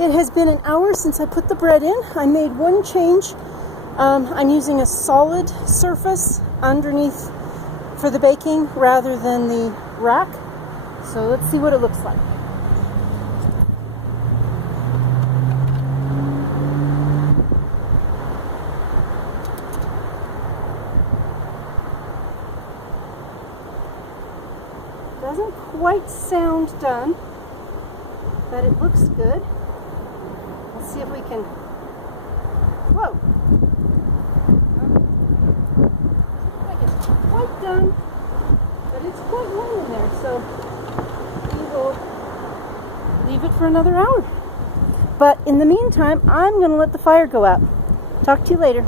It has been an hour since I put the bread in. I made one change. I'm using a solid surface underneath for the baking rather than the rack. So let's see what it looks like. Doesn't quite sound done, but it looks good. Let's see if we can. Whoa! Doesn't look like it's quite done, but it's quite warm in there, so we will leave it for another hour. But in the meantime, I'm going to let the fire go out. Talk to you later.